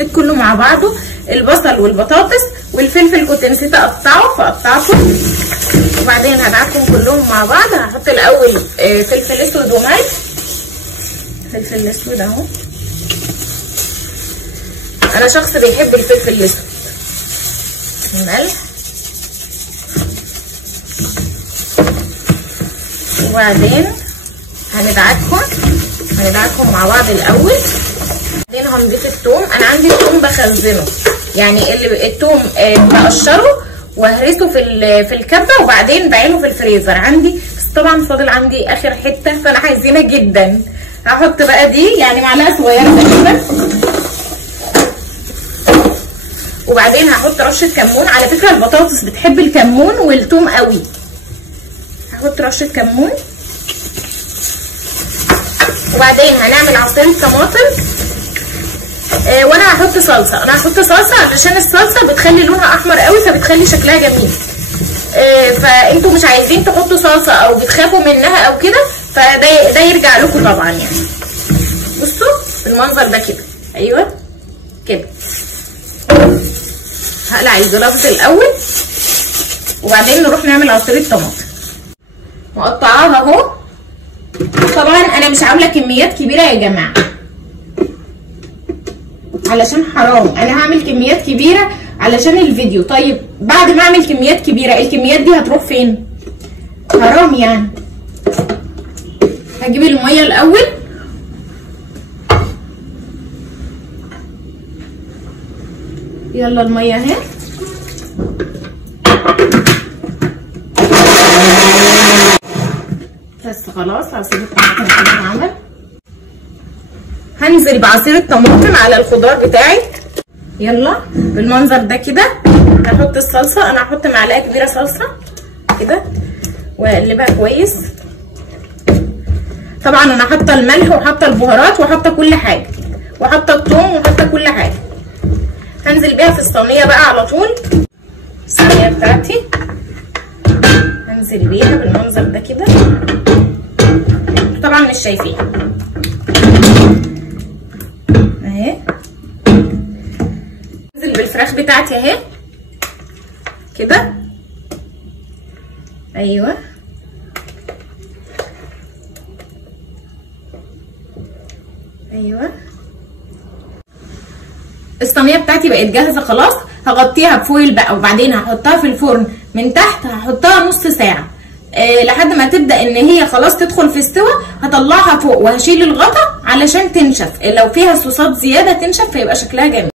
كله مع بعضه، البصل والبطاطس والفلفل كنت نسيت اقطعه فقطعته، وبعدين هدعكهم كلهم مع بعض. هحط الاول فلفل اسود وملح، فلفل اسود اهو، انا شخص بيحب الفلفل الاسود، ملح، وبعدين هندعكهم مع بعض الاول. بعدين هنضيف الثوم، انا عندي الثوم بخزنه، يعني اللي الثوم بقشره وهرسه في الكبه وبعدين بعينه في الفريزر عندي، بس طبعا فاضل عندي اخر حته فانا عايزينها جدا. هحط بقى دي يعني معلقه صغيره كده، وبعدين هحط رشه كمون. على فكره البطاطس بتحب الكمون والثوم قوي. هحط رشه كمون، وبعدين هنعمل عصير الطماطم. وانا هحط صلصه، انا هحط صلصه علشان الصلصه بتخلي لونها احمر قوي فبتخلي شكلها جميل. فانتوا مش عايزين تحطوا صلصه او بتخافوا منها او كده، فده يرجع لكم طبعا. يعني بصوا المنظر ده كده، ايوه كده. هقلع الجلافز الاول وبعدين نروح نعمل عصير الطماطم. مقطعاها اهو، طبعا انا مش عامله كميات كبيره يا جماعه علشان حرام، انا هعمل كميات كبيره علشان الفيديو. طيب بعد ما اعمل كميات كبيره الكميات دي هتروح فين؟ حرام يعني. هجيب الميه الاول، يلا الميه اهي، بس خلاص عصير الطماطم كده اتعمل. هنزل بعصير الطماطم على الخضار بتاعي، يلا بالمنظر ده كده. هحط الصلصه، انا هحط معلقه كبيره صلصه كده واقلبها كويس. طبعا انا حاطه الملح وحاطه البهارات وحاطه كل حاجه وحاطه الثوم وحاطه كل حاجه. هنزل بيها في الصينيه بقى على طول. الصينيه بتاعتي هنزل بيها بالمنظر ده كده، طبعا مش شايفين اهي. انزل بالفراخ بتاعتي اهي كده، ايوه ايوه. الصينيه بتاعتي بقت جاهزه خلاص. هغطيها بفويل بقى وبعدين هحطها في الفرن من تحت، هحطها نص ساعه لحد ما تبدا ان هي خلاص تدخل في السوا. هطلعها فوق وهشيل الغطا علشان تنشف، لو فيها صوصات زياده تنشف فيبقى شكلها جميل.